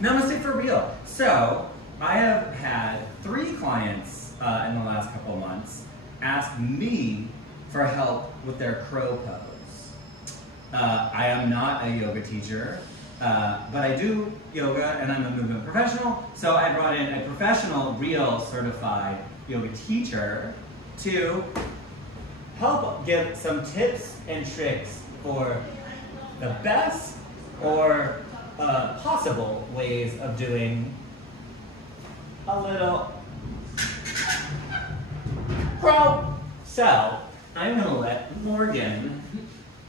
Namaste for real. So, I have had 3 clients in the last couple of months ask me for help with their crow pose. I am not a yoga teacher, but I do yoga and I'm a movement professional, so I brought in a professional, real certified yoga teacher to help give some tips and tricks for the best or possible ways of doing a little crow. So I'm gonna let Morgan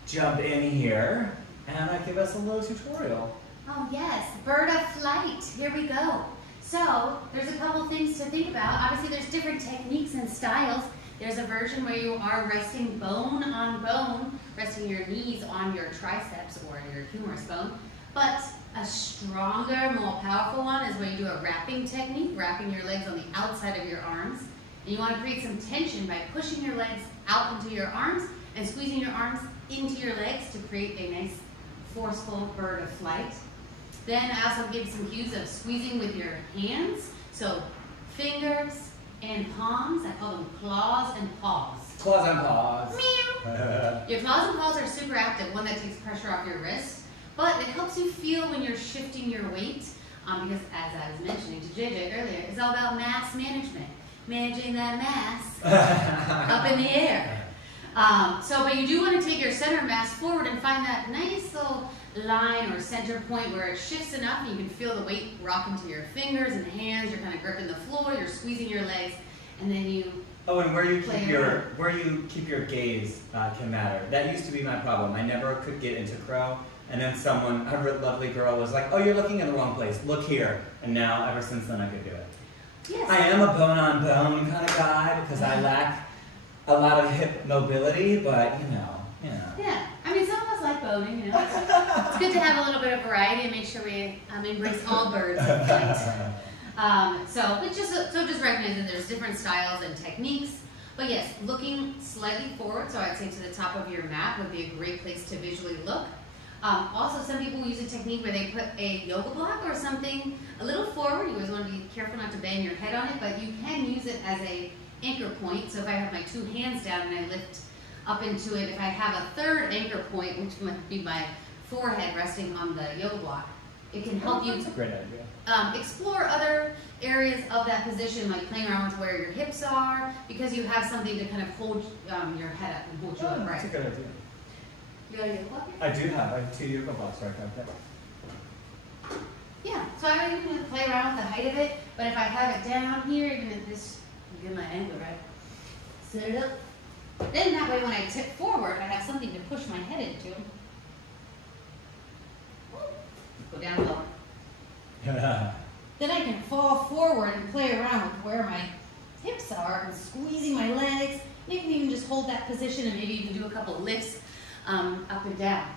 jump in here and give us a little tutorial. Oh yes, bird of flight. Here we go. So there's a couple things to think about. Obviously there's different techniques and styles. There's a version where you are resting bone on bone, resting your knees on your triceps or your humerus bone. But a stronger, more powerful one is where you do a wrapping technique, wrapping your legs on the outside of your arms. And you want to create some tension by pushing your legs out into your arms and squeezing your arms into your legs to create a nice, forceful bird of flight. Then I also give some cues of squeezing with your hands. So fingers and palms, I call them claws and paws. Claws and paws. Meow. Your claws and paws are super active, one that takes pressure off your wrist. But it helps you feel when you're shifting your weight, because as I was mentioning to JJ earlier, it's all about mass management. Managing that mass up in the air. But you do want to take your center mass forward and find that nice little line or center point where it shifts enough and you can feel the weight rock into your fingers and hands. You're kind of gripping the floor, you're squeezing your legs, and then you and where you keep your gaze can matter. That used to be my problem. I never could get into crow. And then a lovely girl was like, oh, you're looking in the wrong place. Look here. And now, ever since then, I could do it. Yes. I am a bone-on-bone kind of guy because I lack a lot of hip mobility, but you know. Yeah, I mean, some of us like boning, you know. It's good to have a little bit of variety and make sure we embrace all birds in flight. So just recognize that there's different styles and techniques. But yes, looking slightly forward, so I'd say to the top of your mat would be a great place to visually look. Also, some people use a technique where they put a yoga block or something a little forward. You always want to be careful not to bang your head on it, but you can use it as a anchor point. So if I have my 2 hands down and I lift up into it, if I have a third anchor point, which might be my forehead resting on the yoga block, it can help you That's a great idea. Explore other areas of that position, like playing around with where your hips are, because you have something to kind of hold your head up and hold you upright. That's a good idea. You got a yoga block here? I do have. I have 2 yoga blocks right there. Yeah, so I don't even play around with the height of it, but if I have it down here, even at this, get my angle right, set it up. Then that way when I tip forward, I have something to push my head into. Go down low. Then I can fall forward and play around with where my hips are and squeezing my legs. Maybe even just hold that position and maybe even do a couple lifts up and down.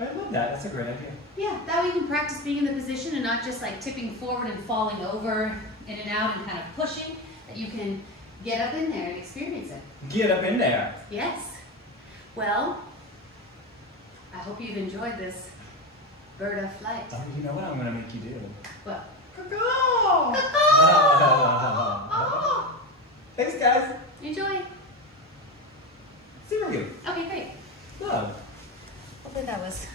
I love that. That's a great idea. Yeah, that way you can practice being in the position and not just like tipping forward and falling over, in and out and kind of pushing, that you can get up in there and experience it. Get up in there. Yes. Well, I hope you've enjoyed this bird of flight. Oh, you know what I'm going to make you do? What? CAW CAW! Oh. Thanks, guys. Enjoy. See you. Okay, great. Love. Hopefully that was